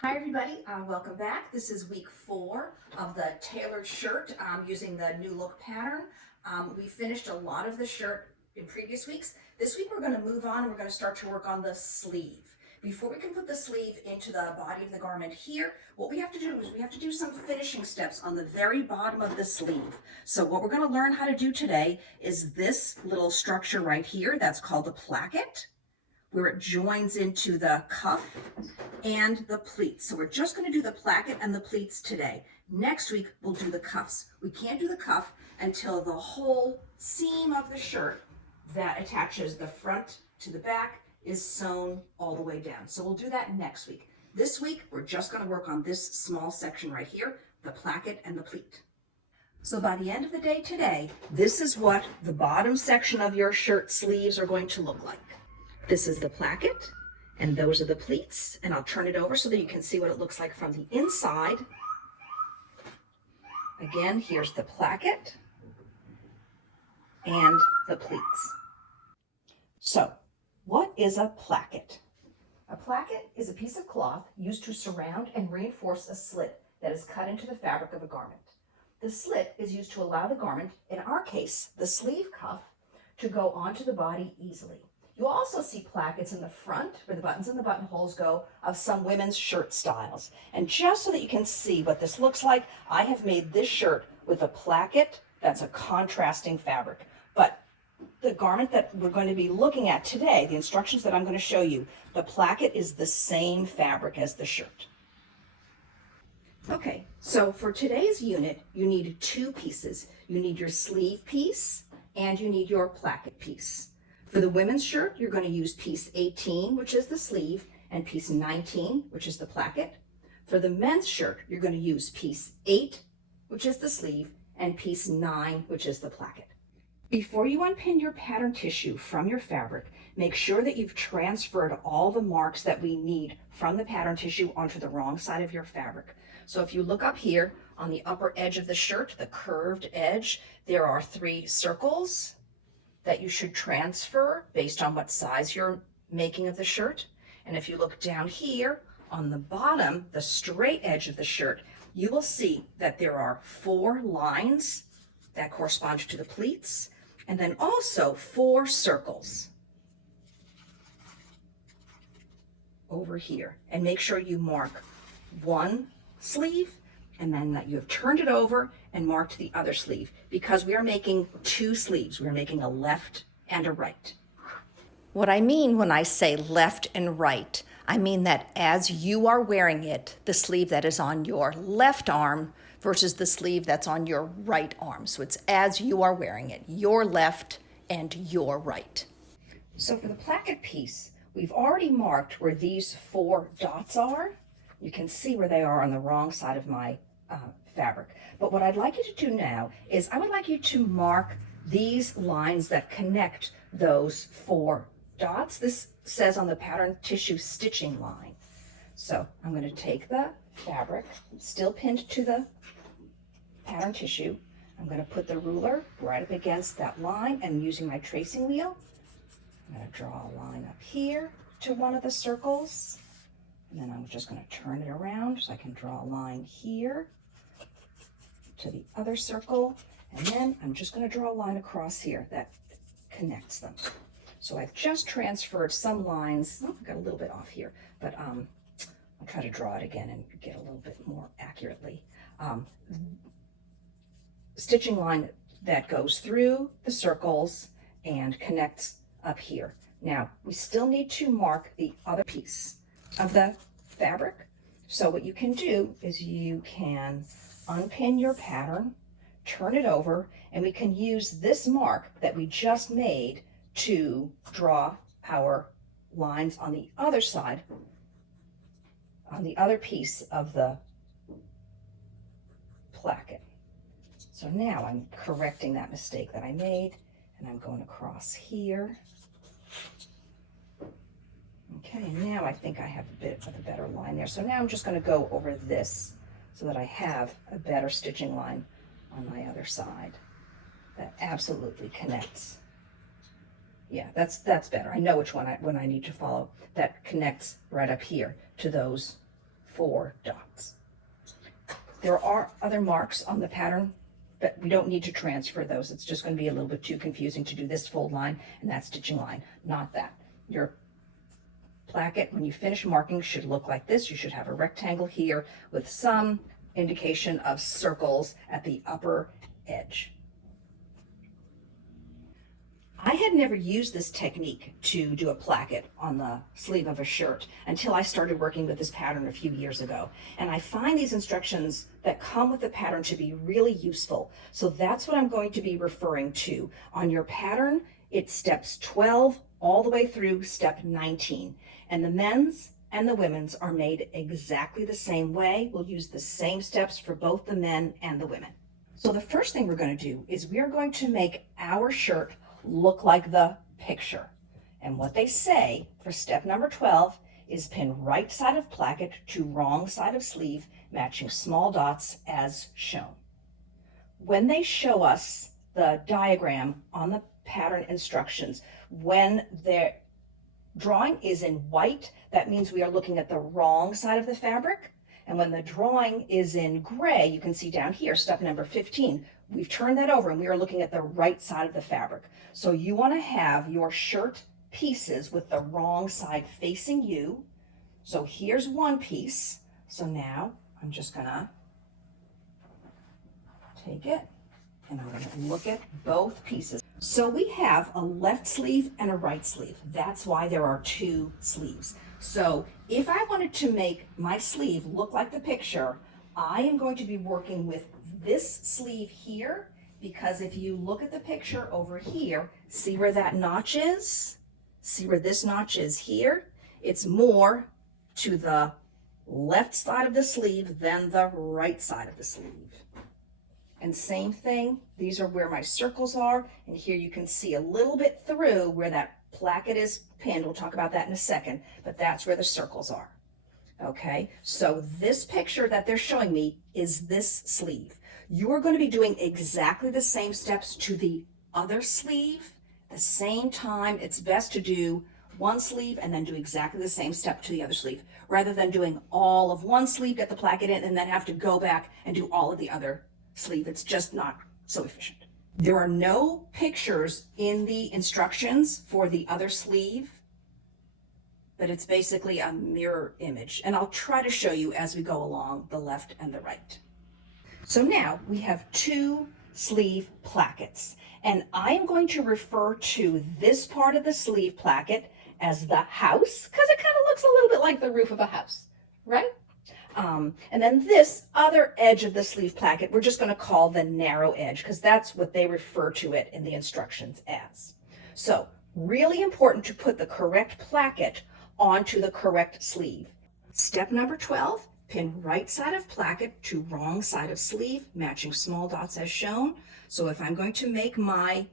Hi everybody, welcome back. This is week 4 of the tailored shirt using the new look pattern. We finished a lot of the shirt in previous weeks. This week we're going to move on and we're going to start to work on the sleeve. Before we can put the sleeve into the body of the garment here, what we have to do is we have to do some finishing steps on the very bottom of the sleeve. So what we're going to learn how to do today is this little structure right here that's called the placket, where it joins into the cuff and the pleats. So we're just going to do the placket and the pleats today. Next week, we'll do the cuffs. We can't do the cuff until the whole seam of the shirt that attaches the front to the back is sewn all the way down. So we'll do that next week. This week, we're just going to work on this small section right here, the placket and the pleat. So by the end of the day today, this is what the bottom section of your shirt sleeves are going to look like. This is the placket, and those are the pleats, and I'll turn it over so that you can see what it looks like from the inside. Again, here's the placket and the pleats. So, what is a placket? A placket is a piece of cloth used to surround and reinforce a slit that is cut into the fabric of a garment. The slit is used to allow the garment, in our case, the sleeve cuff, to go onto the body easily. You'll also see plackets in the front where the buttons and the buttonholes go of some women's shirt styles. And just so that you can see what this looks like, I have made this shirt with a placket that's a contrasting fabric. But the garment that we're going to be looking at today, the instructions that I'm going to show you, the placket is the same fabric as the shirt. Okay, so for today's unit, you need 2 pieces. You need your sleeve piece and you need your placket piece. For the women's shirt, you're going to use piece 18, which is the sleeve, and piece 19, which is the placket. For the men's shirt, you're going to use piece 8, which is the sleeve, and piece 9, which is the placket. Before you unpin your pattern tissue from your fabric, make sure that you've transferred all the marks that we need from the pattern tissue onto the wrong side of your fabric. So if you look up here on the upper edge of the shirt, the curved edge, there are 3 circles that you should transfer based on what size you're making of the shirt. And if you look down here on the bottom, the straight edge of the shirt, you will see that there are 4 lines that correspond to the pleats, and then also 4 circles over here. And make sure you mark one sleeve and then that you have turned it over and marked the other sleeve, because we are making 2 sleeves. We are making a left and a right. What I mean when I say left and right, I mean that as you are wearing it, the sleeve that is on your left arm versus the sleeve that's on your right arm. So it's as you are wearing it, your left and your right. So for the placket piece, we've already marked where these 4 dots are. You can see where they are on the wrong side of my fabric. But what I'd like you to do now is I would like you to mark these lines that connect those 4 dots. This says on the pattern tissue stitching line. So I'm going to take the fabric, still pinned to the pattern tissue. I'm going to put the ruler right up against that line, and using my tracing wheel, I'm going to draw a line up here to one of the circles. And then I'm just going to turn it around so I can draw a line here to the other circle. And then I'm just going to draw a line across here that connects them. So I've just transferred some lines. Oh, I got a little bit off here, but I'll try to draw it again and get a little bit more accurately. Stitching line that goes through the circles and connects up here. Now, we still need to mark the other piece of the fabric. So what you can do is you can unpin your pattern, turn it over, and we can use this mark that we just made to draw our lines on the other side, on the other piece of the placket. So now I'm correcting that mistake that I made, and I'm going across here. Okay, and now I think I have a bit of a better line there. So now I'm just going to go over this so that I have a better stitching line on my other side that absolutely connects. Yeah, that's better. I know which one I need to follow. That connects right up here to those 4 dots. There are other marks on the pattern, but we don't need to transfer those. It's just going to be a little bit too confusing to do this fold line and that stitching line, not that. Your placket, when you finish marking, should look like this. You should have a rectangle here with some indication of circles at the upper edge. I had never used this technique to do a placket on the sleeve of a shirt until I started working with this pattern a few years ago. And I find these instructions that come with the pattern to be really useful. So that's what I'm going to be referring to. On your pattern, it's steps 12 all the way through step 19. And the men's and the women's are made exactly the same way. We'll use the same steps for both the men and the women. So the first thing we're going to do is we are going to make our shirt look like the picture. And what they say for step number 12 is pin right side of placket to wrong side of sleeve, matching small dots as shown. When they show us the diagram on the pattern instructions, when their drawing is in white, that means we are looking at the wrong side of the fabric. And when the drawing is in gray, you can see down here, step number 15, we've turned that over and we are looking at the right side of the fabric. So you want to have your shirt pieces with the wrong side facing you. So here's one piece. So now I'm just gonna take it and I'm gonna look at both pieces. So we have a left sleeve and a right sleeve. That's why there are 2 sleeves. So if I wanted to make my sleeve look like the picture, I am going to be working with this sleeve here, because if you look at the picture over here, see where that notch is? See where this notch is here? It's more to the left side of the sleeve than the right side of the sleeve. And same thing, these are where my circles are, and here you can see a little bit through where that placket is pinned. We'll talk about that in a second, but that's where the circles are. Okay, so this picture that they're showing me is this sleeve. You are going to be doing exactly the same steps to the other sleeve. At the same time, it's best to do one sleeve and then do exactly the same step to the other sleeve, rather than doing all of one sleeve, get the placket in, and then have to go back and do all of the other sleeve. It's just not so efficient. There are no pictures in the instructions for the other sleeve, but it's basically a mirror image. And I'll try to show you as we go along the left and the right. So now we have 2 sleeve plackets, and I am going to refer to this part of the sleeve placket as the house, because it kind of looks a little bit like the roof of a house, right? And then this other edge of the sleeve placket, we're just going to call the narrow edge, because that's what they refer to it in the instructions as. So really important to put the correct placket onto the correct sleeve. Step number 12, pin right side of placket to wrong side of sleeve, matching small dots as shown. So if I'm going to make my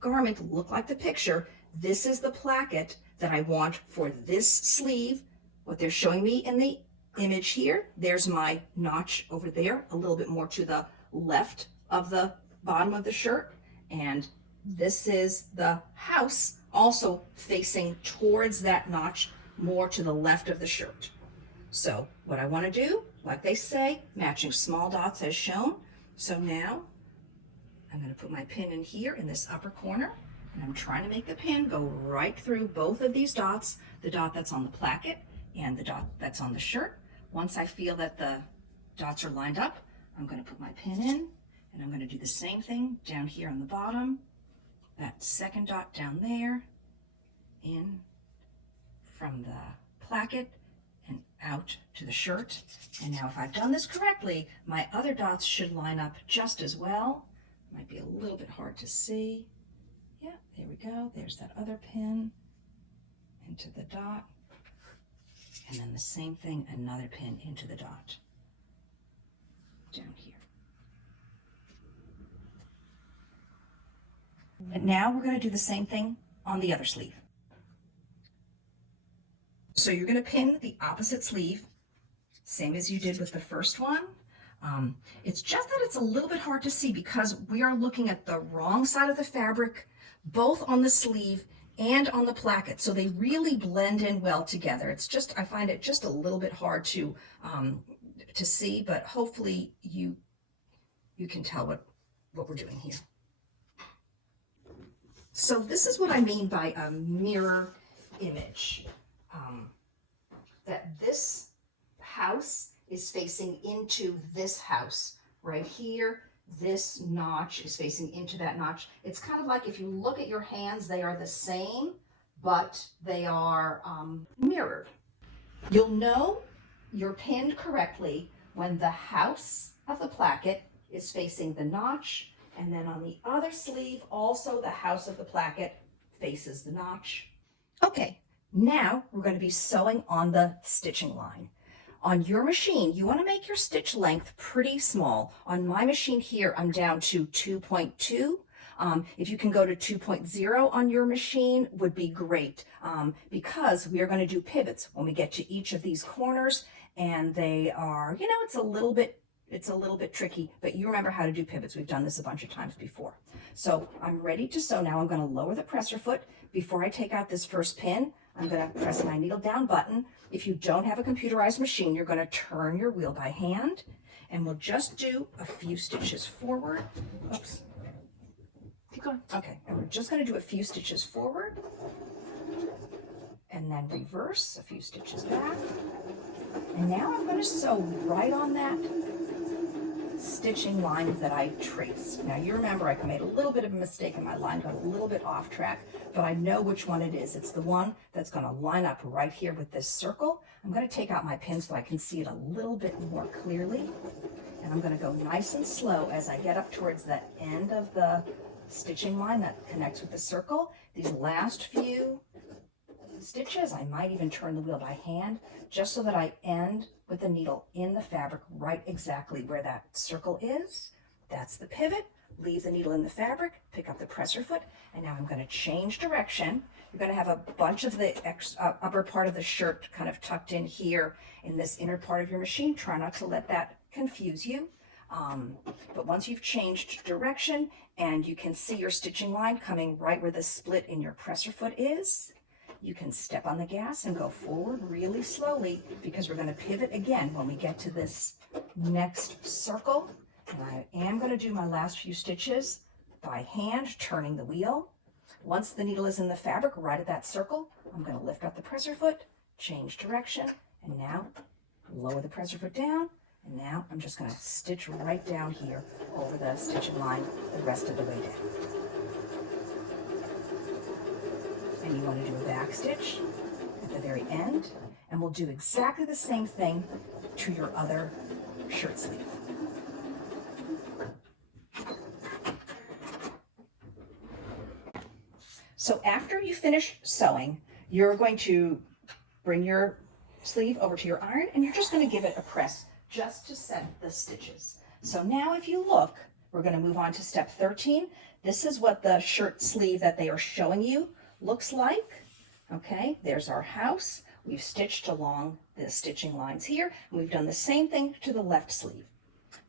garment look like the picture, this is the placket that I want for this sleeve. What they're showing me in the image here, there's my notch over there, a little bit more to the left of the bottom of the shirt. And this is the house, also facing towards that notch, more to the left of the shirt. So what I want to do, like they say, matching small dots as shown. So now I'm going to put my pin in here in this upper corner, and I'm trying to make the pin go right through both of these dots, the dot that's on the placket and the dot that's on the shirt. Once I feel that the dots are lined up, I'm going to put my pin in, and I'm going to do the same thing down here on the bottom, that second dot down there, in from the placket and out to the shirt. And now if I've done this correctly, my other dots should line up just as well. Might be a little bit hard to see. Yeah, there we go. There's that other pin into the dot. And then the same thing, another pin into the dot down here. And now we're going to do the same thing on the other sleeve. So you're going to pin the opposite sleeve, same as you did with the first one. It's just that it's a little bit hard to see because we are looking at the wrong side of the fabric, both on the sleeve and on the placket. So they really blend in well together. It's just, I find it just a little bit hard to see, but hopefully you can tell what we're doing here. So this is what I mean by a mirror image. That this house is facing into this house right here. This notch is facing into that notch. It's kind of like if you look at your hands, they are the same, but they are mirrored. You'll know you're pinned correctly when the house of the placket is facing the notch, and then on the other sleeve, also the house of the placket faces the notch. Okay, now we're going to be sewing on the stitching line. On your machine, you want to make your stitch length pretty small. On my machine here, I'm down to 2.2. If you can go to 2.0 on your machine, would be great, because we are going to do pivots when we get to each of these corners, and they are, you know, it's a little bit tricky, but you remember how to do pivots. We've done this a bunch of times before. So I'm ready to sew now. I'm going to lower the presser foot. Before I take out this first pin, I'm going to press my needle down button. If you don't have a computerized machine, you're going to turn your wheel by hand, and we'll just do a few stitches forward. Oops. Keep going. Okay, and we're just going to do a few stitches forward, and then reverse a few stitches back. And now I'm going to sew right on that stitching line that I traced. Now you remember I made a little bit of a mistake in my line, got a little bit off track, but I know which one it is. It's the one that's going to line up right here with this circle. I'm going to take out my pin so I can see it a little bit more clearly. And I'm going to go nice and slow as I get up towards the end of the stitching line that connects with the circle. These last few stitches, I might even turn the wheel by hand just so that I end with the needle in the fabric right exactly where that circle is. That's the pivot. Leave the needle in the fabric, pick up the presser foot, and now I'm going to change direction. You're going to have a bunch of the upper part of the shirt kind of tucked in here in this inner part of your machine. Try not to let that confuse you. But once you've changed direction and you can see your stitching line coming right where the split in your presser foot is, you can step on the gas and go forward really slowly, because we're going to pivot again when we get to this next circle. And I am going to do my last few stitches by hand, turning the wheel. Once the needle is in the fabric right at that circle, I'm going to lift up the presser foot, change direction, and now lower the presser foot down. And now I'm just going to stitch right down here over the stitching line the rest of the way down. And you want to do a back stitch at the very end, and we'll do exactly the same thing to your other shirt sleeve. So after you finish sewing, you're going to bring your sleeve over to your iron, and you're just going to give it a press just to set the stitches. So now if you look, we're going to move on to step 13. This is what the shirt sleeve that they are showing you looks like. Okay, there's our house. We've stitched along the stitching lines here, and we've done the same thing to the left sleeve.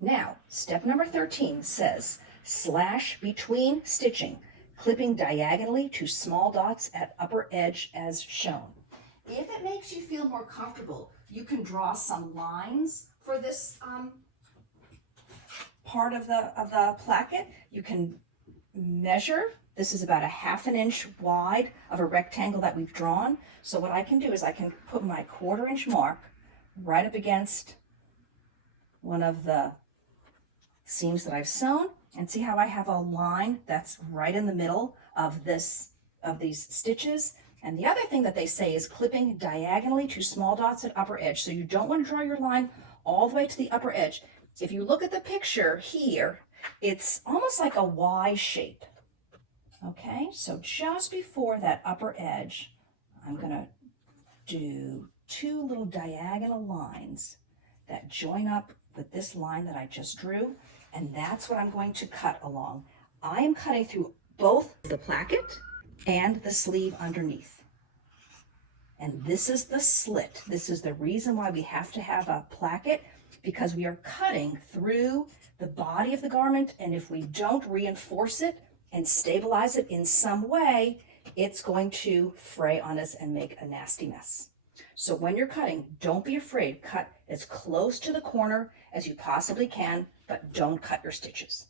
Now, step number 13 says, slash between stitching, clipping diagonally to small dots at upper edge as shown. If it makes you feel more comfortable, you can draw some lines for this part of the placket. You can measure. This is about a ½ inch wide of a rectangle that we've drawn. So what I can do is I can put my 1/4 inch mark right up against one of the seams that I've sewn, and see how I have a line that's right in the middle of these stitches. And the other thing that they say is clipping diagonally to small dots at upper edge. So you don't want to draw your line all the way to the upper edge. If you look at the picture here, it's almost like a Y shape. Okay, so just before that upper edge, I'm going to do 2 little diagonal lines that join up with this line that I just drew, and that's what I'm going to cut along. I am cutting through both the placket and the sleeve underneath. And this is the slit. This is the reason why we have to have a placket, because we are cutting through the body of the garment, and if we don't reinforce it and stabilize it in some way, it's going to fray on us and make a nasty mess. So when you're cutting, don't be afraid. Cut as close to the corner as you possibly can, but don't cut your stitches.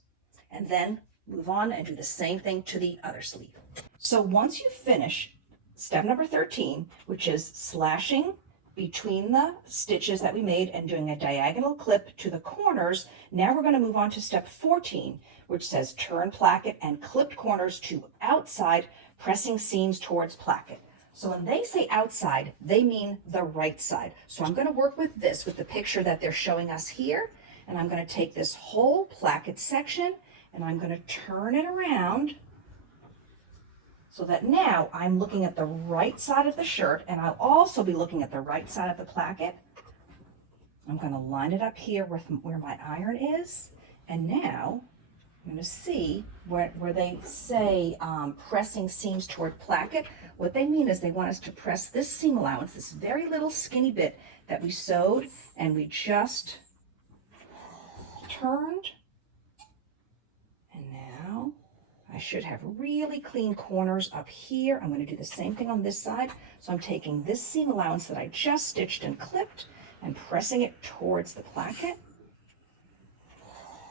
And then move on and do the same thing to the other sleeve. So once you finish step number 13, which is slashing between the stitches that we made and doing a diagonal clip to the corners, now we're going to move on to step 14, which says turn placket and clipped corners to outside, pressing seams towards placket. So when they say outside, they mean the right side. So I'm going to work with this, with the picture that they're showing us here, and I'm going to take this whole placket section and I'm going to turn it around so that now I'm looking at the right side of the shirt, and I'll also be looking at the right side of the placket. I'm going to line it up here where my iron is, and now I'm going to see where they say pressing seams toward placket. What they mean is they want us to press this seam allowance, this very little skinny bit that we sewed and we just turned. And now I should have really clean corners up here. I'm going to do the same thing on this side. So I'm taking this seam allowance that I just stitched and clipped and pressing it towards the placket.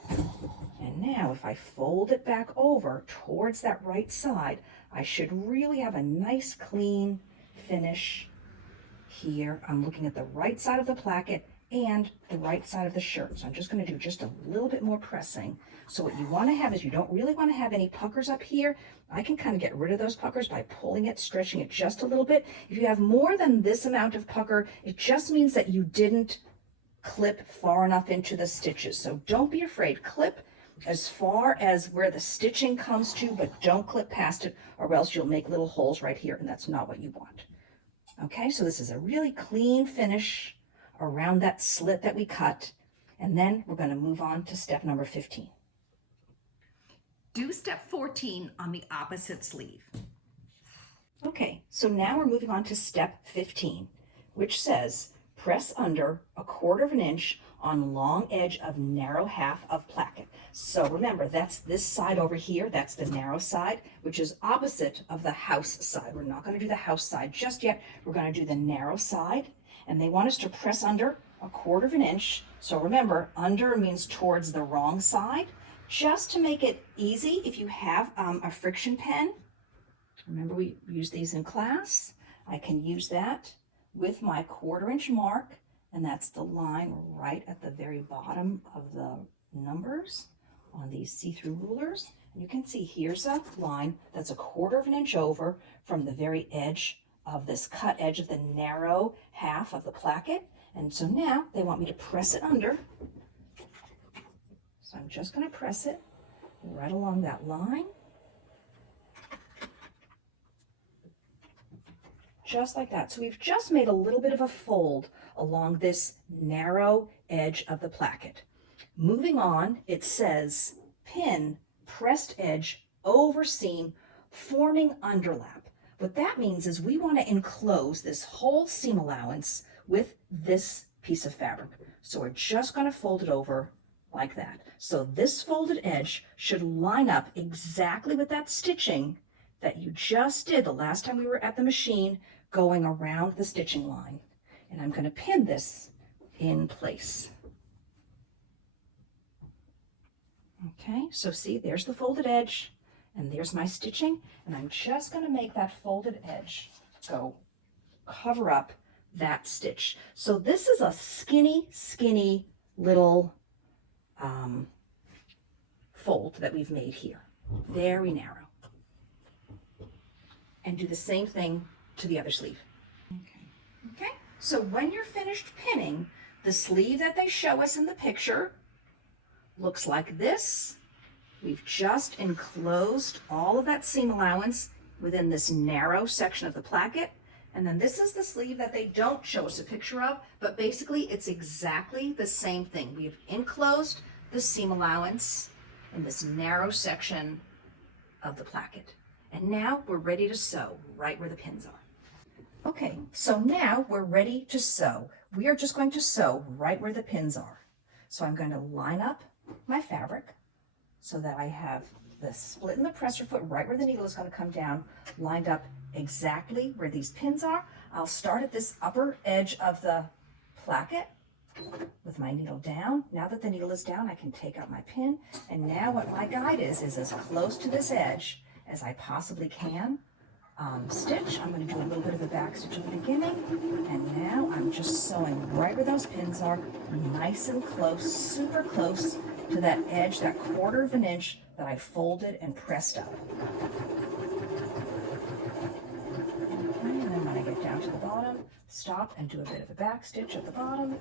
And now if I fold it back over towards that right side, I should really have a nice clean finish here. I'm looking at the right side of the placket and the right side of the shirt. So I'm just going to do just a little bit more pressing. So what you want to have is you don't really want to have any puckers up here. I can kind of get rid of those puckers by pulling it, stretching it just a little bit. If you have more than this amount of pucker, it just means that you didn't clip far enough into the stitches. So don't be afraid. Clip as far as where the stitching comes to, but don't clip past it, or else you'll make little holes right here, and that's not what you want. Okay, so this is a really clean finish around that slit that we cut, and then we're going to move on to step number 15. Do step 14 on the opposite sleeve. Okay, so now we're moving on to step 15, which says press under 1/4 inch on long edge of narrow half of placket. So remember, that's this side over here. That's the narrow side, which is opposite of the house side. We're not going to do the house side just yet. We're going to do the narrow side, and they want us to press under 1/4 inch. So remember, under means towards the wrong side. Just to make it easy, if you have a friction pen, remember we used these in class, I can use that with my 1/4 inch mark, and that's the line right at the very bottom of the numbers on these see-through rulers. And you can see here's a line that's 1/4 inch over from the very edge of this cut edge of the narrow half of the placket. And so now they want me to press it under. So I'm just going to press it right along that line. Just like that. So we've just made a little bit of a fold along this narrow edge of the placket. Moving on, it says pin pressed edge over seam forming underlap. What that means is we want to enclose this whole seam allowance with this piece of fabric. So we're just going to fold it over like that. So this folded edge should line up exactly with that stitching that you just did the last time we were at the machine, going around the stitching line. And I'm going to pin this in place. Okay, so see, there's the folded edge, and there's my stitching, and I'm just going to make that folded edge go cover up that stitch. So this is a skinny little fold that we've made here, very narrow. And do the same thing to the other sleeve. Okay, so when you're finished pinning, the sleeve that they show us in the picture looks like this. We've just enclosed all of that seam allowance within this narrow section of the placket. And then this is the sleeve that they don't show us a picture of, but basically it's exactly the same thing. We've enclosed the seam allowance in this narrow section of the placket. And now we're ready to sew right where the pins are. Okay, so now we're ready to sew. We are just going to sew right where the pins are. So I'm going to line up my fabric so that I have the split in the presser foot right where the needle is going to come down, lined up exactly where these pins are. I'll start at this upper edge of the placket with my needle down. Now that the needle is down, I can take out my pin. And now what my guide is as close to this edge as I possibly can. Stitch. I'm going to do a little bit of a back stitch at the beginning. And now I'm just sewing right where those pins are, nice and close, super close to that edge, that 1/4 of an inch that I folded and pressed up. And then when I get down to the bottom, stop and do a bit of a back stitch at the bottom,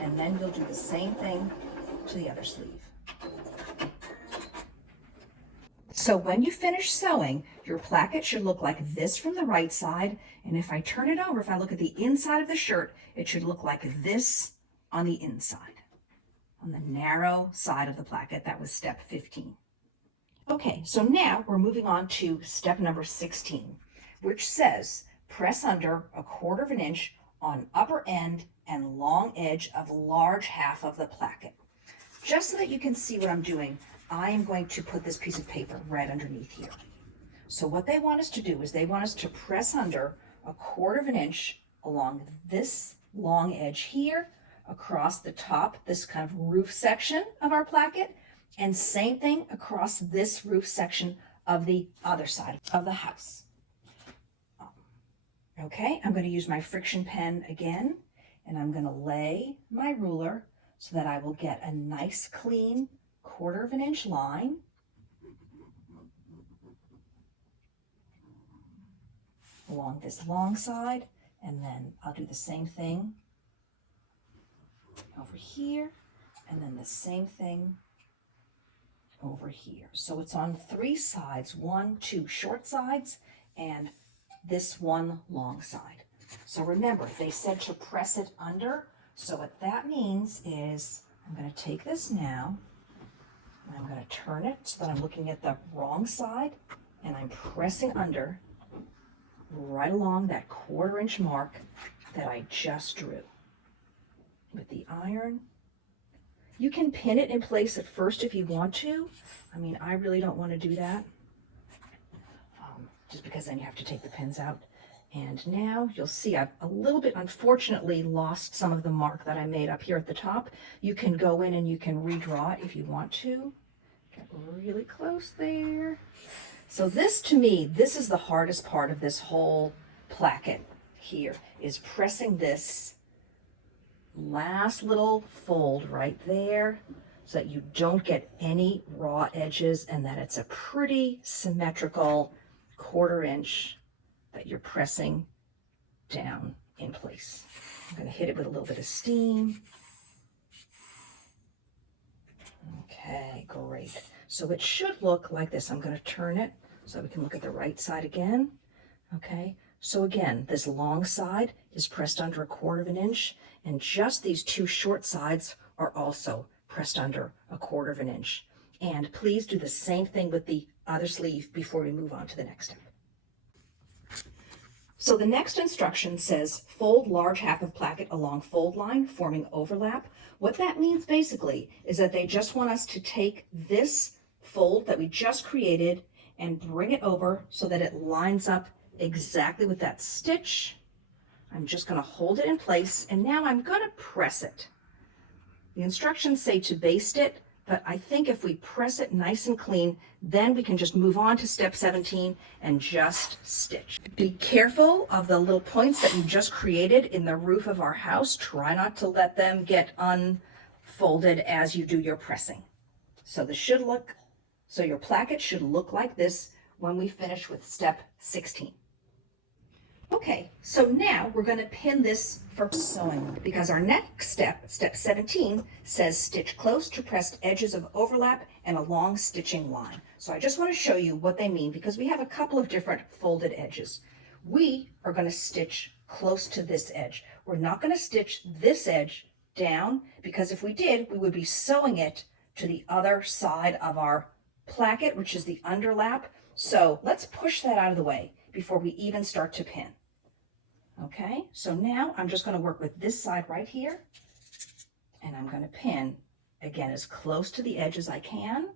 and then you'll do the same thing to the other sleeve. So when you finish sewing, your placket should look like this from the right side, and if I turn it over, if I look at the inside of the shirt, it should look like this on the inside, on the narrow side of the placket. That was step 15. Okay, so now we're moving on to step number 16, which says press under 1/4 of an inch on upper end and long edge of large half of the placket. Just so that you can see what I'm doing, I am going to put this piece of paper right underneath here. So what they want us to do is they want us to press under 1/4 of an inch along this long edge here, across the top, this kind of roof section of our placket, and same thing across this roof section of the other side of the house. Okay, I'm going to use my friction pen again, and I'm going to lay my ruler so that I will get a nice clean 1/4 of an inch line. Along this long side, and then I'll do the same thing over here, and then the same thing over here. So it's on 3 sides, 1, 2 short sides, and this one long side. So remember, they said to press it under, so what that means is I'm going to take this now, and I'm going to turn it so that I'm looking at the wrong side, and I'm pressing under right along that 1/4 inch mark that I just drew with the iron. You can pin it in place at first if you want to. I mean, I really don't want to do that, just because then you have to take the pins out. And now you'll see I've a little bit unfortunately lost some of the mark that I made up here at the top. You can go in and you can redraw it if you want to. Get really close there. So this, to me, this is the hardest part of this whole placket here, is pressing this last little fold right there so that you don't get any raw edges and that it's a pretty symmetrical 1/4 inch that you're pressing down in place. I'm going to hit it with a little bit of steam. Okay, great. So it should look like this. I'm going to turn it so we can look at the right side again. Okay, so again, this long side is pressed under 1/4 of an inch, and just these 2 short sides are also pressed under 1/4 of an inch. And please do the same thing with the other sleeve before we move on to the next step. So the next instruction says fold large half of placket along fold line, forming overlap. What that means basically is that they just want us to take this fold that we just created and bring it over so that it lines up exactly with that stitch. I'm just going to hold it in place, and now I'm going to press it. The instructions say to baste it, but I think if we press it nice and clean, then we can just move on to step 17 and just stitch. Be careful of the little points that you just created in the roof of our house. Try not to let them get unfolded as you do your pressing. So your placket should look like this when we finish with step 16. Okay, so now we're going to pin this for sewing, because our next step, step 17, says stitch close to pressed edges of overlap and a long stitching line. So I just want to show you what they mean, because we have a couple of different folded edges. We are going to stitch close to this edge. We're not going to stitch this edge down, because if we did, we would be sewing it to the other side of our placket, which is the underlap. So let's push that out of the way before we even start to pin. Okay, so now I'm just going to work with this side right here, and I'm going to pin again as close to the edge as I can,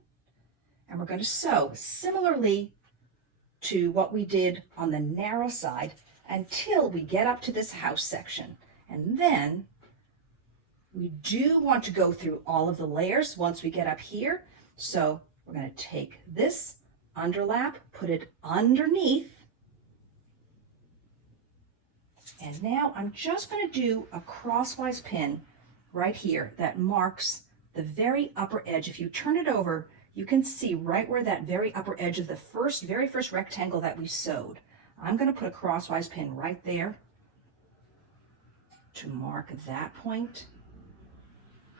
And we're going to sew similarly to what we did on the narrow side until we get up to this house section. And then we do want to go through all of the layers once we get up here. So we're going to take this underlap, put it underneath. And now I'm just going to do a crosswise pin right here that marks the very upper edge. If you turn it over, you can see right where that very upper edge of the very first rectangle that we sewed. I'm going to put a crosswise pin right there to mark that point.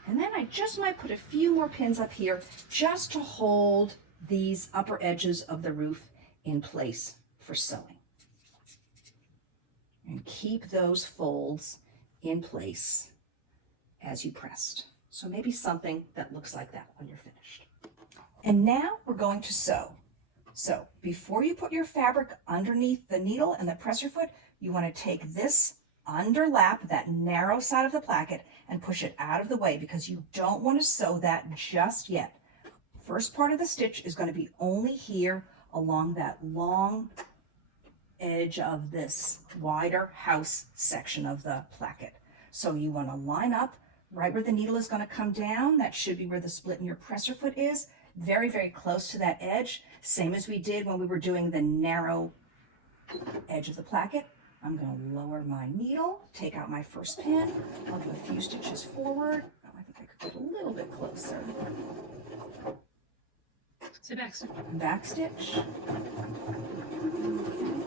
And then I just might put a few more pins up here just to hold these upper edges of the roof in place for sewing. And keep those folds in place as you pressed. So maybe something that looks like that when you're finished. And now we're going to sew. So before you put your fabric underneath the needle and the presser foot, you want to take this underlap, that narrow side of the placket, and push it out of the way because you don't want to sew that just yet. First part of the stitch is going to be only here along that long edge of this wider house section of the placket. So you want to line up right where the needle is going to come down. That should be where the split in your presser foot is. Very, very close to that edge. Same as we did when we were doing the narrow edge of the placket. I'm going to lower my needle, take out my first pin. I'll do a few stitches forward. Oh, I think I could get a little bit closer. So back stitch. Back stitch.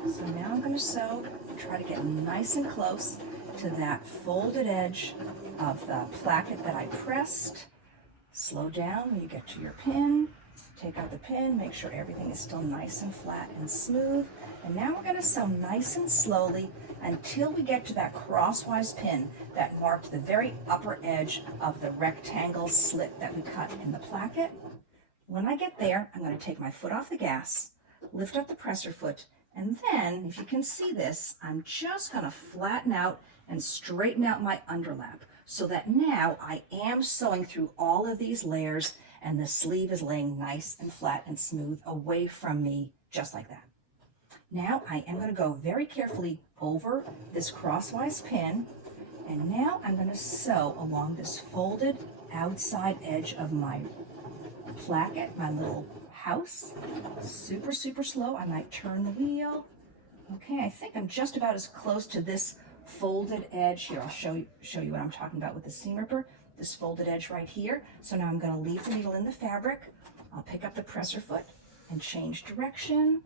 So now I'm going to sew, try to get nice and close to that folded edge of the placket that I pressed. Slow down when you get to your pin. Take out the pin, make sure everything is still nice and flat and smooth. And now we're going to sew nice and slowly until we get to that crosswise pin that marked the very upper edge of the rectangle slit that we cut in the placket. When I get there, I'm going to take my foot off the gas, lift up the presser foot, and then, if you can see this, I'm just going to flatten out and straighten out my underlap so that now I am sewing through all of these layers and the sleeve is laying nice and flat and smooth away from me, just like that. Now I am going to go very carefully over this crosswise pin, and now I'm going to sew along this folded outside edge of my placket, my little house. Super, super slow. I might turn the wheel. Okay, I think I'm just about as close to this folded edge here. I'll show you what I'm talking about with the seam ripper. This folded edge right here. So now I'm going to leave the needle in the fabric. I'll pick up the presser foot and change direction.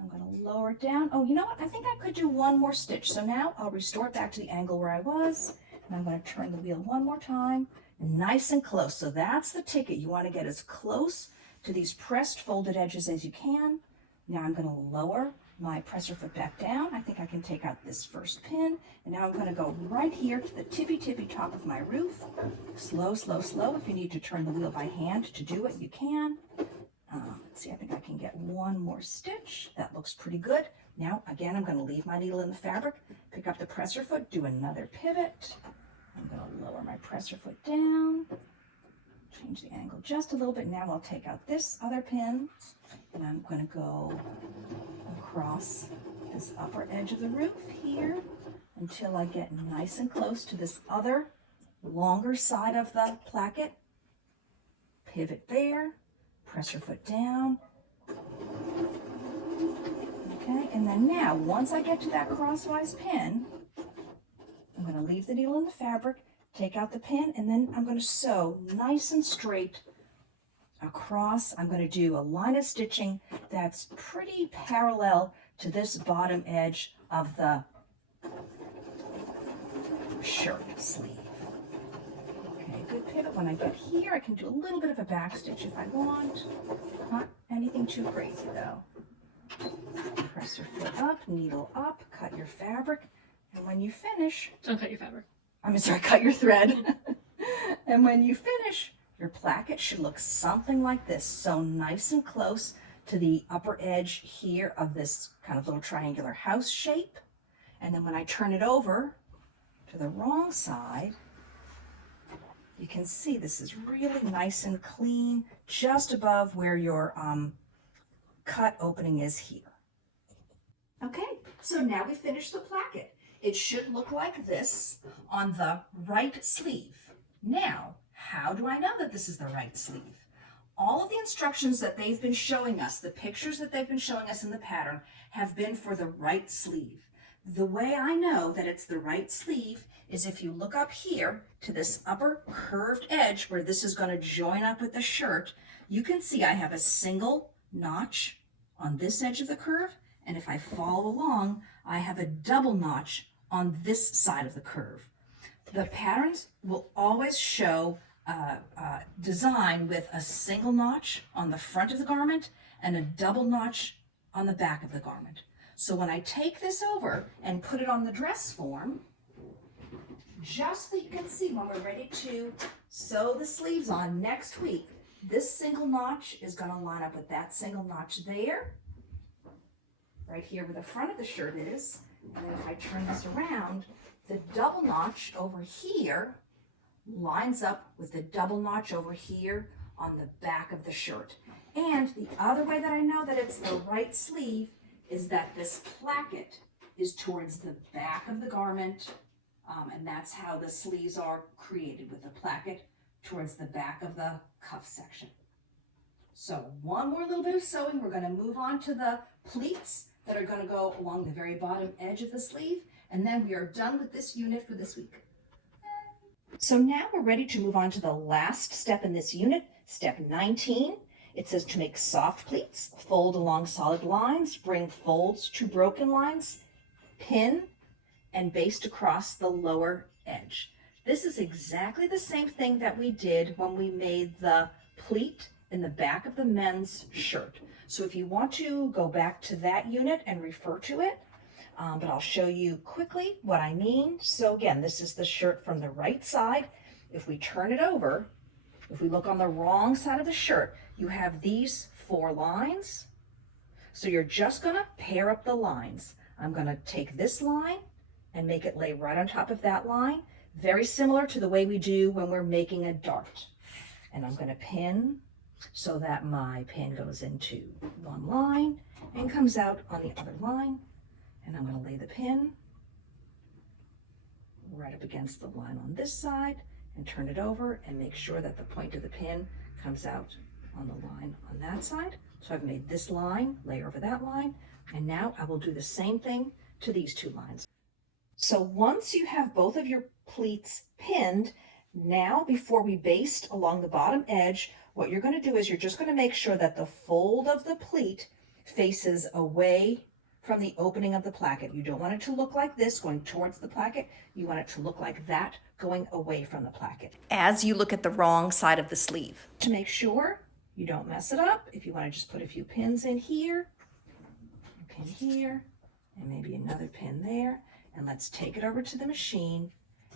I'm going to lower it down. Oh, you know what? I think I could do one more stitch. So now I'll restore it back to the angle where I was. And I'm going to turn the wheel one more time. Nice and close. So that's the ticket. You want to get as close to these pressed folded edges as you can. Now I'm going to lower my presser foot back down. I think I can take out this first pin. And now I'm going to go right here to the tippy top of my roof. Slow, slow, slow. If you need to turn the wheel by hand to do it, you can. Let's see, I think I can get one more stitch. That looks pretty good. Now, again, I'm going to leave my needle in the fabric, pick up the presser foot, do another pivot. I'm going to lower my presser foot down, change the angle just a little bit. Now I'll take out this other pin, and I'm going to go across this upper edge of the roof here until I get nice and close to this other longer side of the placket. Pivot there, presser foot down. Okay, and then now, once I get to that crosswise pin, I'm going to leave the needle in the fabric, take out the pin, and then I'm going to sew nice and straight across. I'm going to do a line of stitching that's pretty parallel to this bottom edge of the shirt sleeve. Okay, good pivot. When I get here, I can do a little bit of a back stitch if I want. Not anything too crazy though. Presser foot up, needle up, cut your fabric, and when you finish... Don't cut your fabric. I'm sorry, cut your thread. And when you finish, your placket should look something like this. So nice and close to the upper edge here of this kind of little triangular house shape. And then when I turn it over to the wrong side, You can see this is really nice and clean, just above where your cut opening is here. Okay, so now we finished the placket. It should look like this on the right sleeve. Now, how do I know that this is the right sleeve? All of the instructions that they've been showing us, the pictures that they've been showing us in the pattern, have been for the right sleeve. The way I know that it's the right sleeve is if you look up here to this upper curved edge where this is going to join up with the shirt, you can see I have a single notch on this edge of the curve, and if I follow along, I have a double notch on this side of the curve. The patterns will always show design with a single notch on the front of the garment and a double notch on the back of the garment. So when I take this over and put it on the dress form, just so you can see when we're ready to sew the sleeves on next week, this single notch is going to line up with that single notch there, right here where the front of the shirt is. And then if I turn this around, the double notch over here lines up with the double notch over here on the back of the shirt. And the other way that I know that it's the right sleeve is that this placket is towards the back of the garment, and that's how the sleeves are created, with the placket towards the back of the cuff section. So one more little bit of sewing. We're going to move on to the pleats that are going to go along the very bottom edge of the sleeve, and then we are done with this unit for this week. So now we're ready to move on to the last step in this unit, step 19. It says to make soft pleats, fold along solid lines, bring folds to broken lines, pin, and baste across the lower edge. This is exactly the same thing that we did when we made the pleat in the back of the men's shirt. So if you want to go back to that unit and refer to it, but I'll show you quickly what I mean. So again, this is the shirt from the right side. If we turn it over, if we look on the wrong side of the shirt, you have these 4 lines. So you're just going to pair up the lines. I'm going to take this line and make it lay right on top of that line, very similar to the way we do when we're making a dart. And I'm going to pin so that my pin goes into one line and comes out on the other line. And I'm going to lay the pin right up against the line on this side and turn it over and make sure that the point of the pin comes out on the line on that side. So I've made this line lay over that line, and now I will do the same thing to these 2 lines. So once you have both of your pleats pinned, now before we baste along the bottom edge, what you're going to do is you're just going to make sure that the fold of the pleat faces away from the opening of the placket. You don't want it to look like this going towards the placket. You want it to look like that going away from the placket. As you look at the wrong side of the sleeve. To make sure you don't mess it up, if you want to just put a few pins in here, a pin here, and maybe another pin there, and let's take it over to the machine,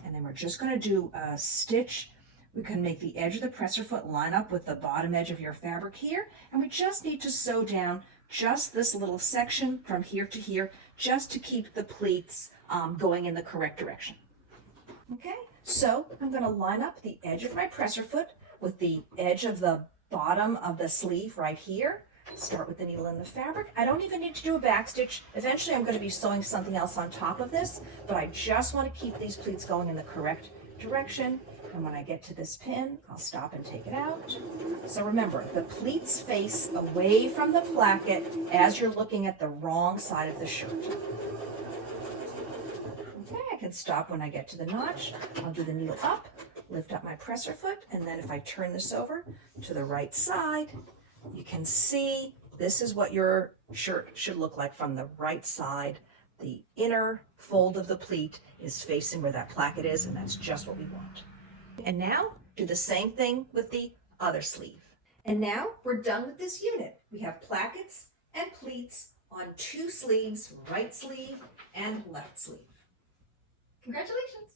and then we're just going to do a stitch. We can make the edge of the presser foot line up with the bottom edge of your fabric here, and we just need to sew down just this little section from here to here, just to keep the pleats going in the correct direction. Okay, so I'm going to line up the edge of my presser foot with the edge of the bottom of the sleeve right here. Start with the needle in the fabric. I don't even need to do a back stitch. Eventually I'm going to be sewing something else on top of this, but I just want to keep these pleats going in the correct direction. And when I get to this pin, I'll stop and take it out. So remember, the pleats face away from the placket as you're looking at the wrong side of the shirt. Okay, I can stop when I get to the notch. I'll do the needle up, lift up my presser foot, and then if I turn this over to the right side, you can see this is what your shirt should look like from the right side. The inner fold of the pleat is facing where that placket is, and that's just what we want. And now do the same thing with the other sleeve. And now we're done with this unit. We have plackets and pleats on 2 sleeves, right sleeve and left sleeve. Congratulations!